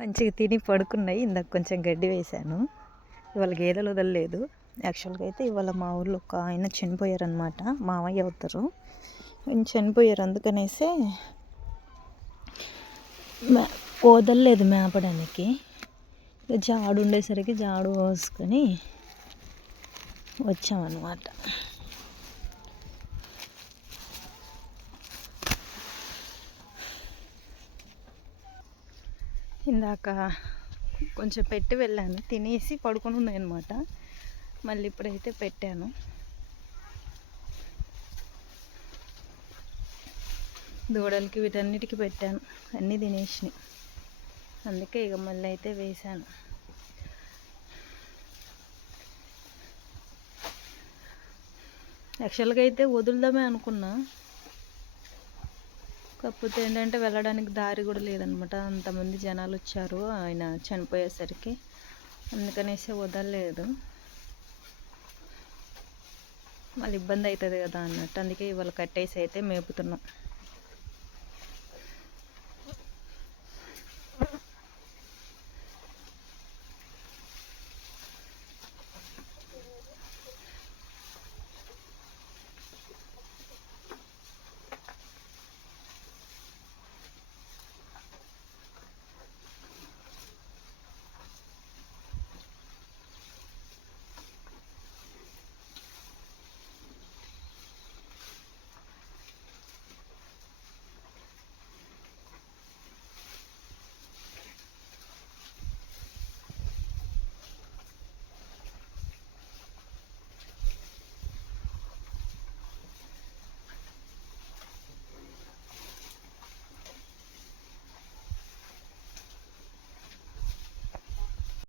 మంచిగా తిని పడుకున్నాయి. ఇందాక కొంచెం గడ్డి వేశాను. ఇవాళ గేదెలు వదలలేదు. యాక్చువల్గా అయితే ఇవాళ మా ఊళ్ళో ఒక ఆయన చనిపోయారనమాట. మామయ్య అవుతారు. ఆయన చనిపోయారు, అందుకనేసే వదలలేదు మేపడానికి. జాడు ఉండేసరికి జాడు పోసుకొని వచ్చామన్నమాట. ఇందాక కొంచెం పెట్టి వెళ్ళాను, తినేసి పడుకొని ఉన్నాయన్నమాట. మళ్ళీ ఇప్పుడైతే పెట్టాను. దూడలకి వీటన్నిటికీ పెట్టాను, అన్నీ తినేసినాయి. అందుకే ఇక మళ్ళీ అయితే వేశాను. యాక్చువల్గా అయితే వదులుదామే అనుకున్నా, కాకపోతే ఏంటంటే వెళ్ళడానికి దారి కూడా లేదనమాట. అంతమంది జనాలు వచ్చారు ఆయన చనిపోయేసరికి, అందుకనేసి వదలలేదు. మళ్ళీ ఇబ్బంది అవుతుంది కదా అన్నట్టు, అందుకే ఇవాళ కట్టేసి అయితే మేపుతున్నాం.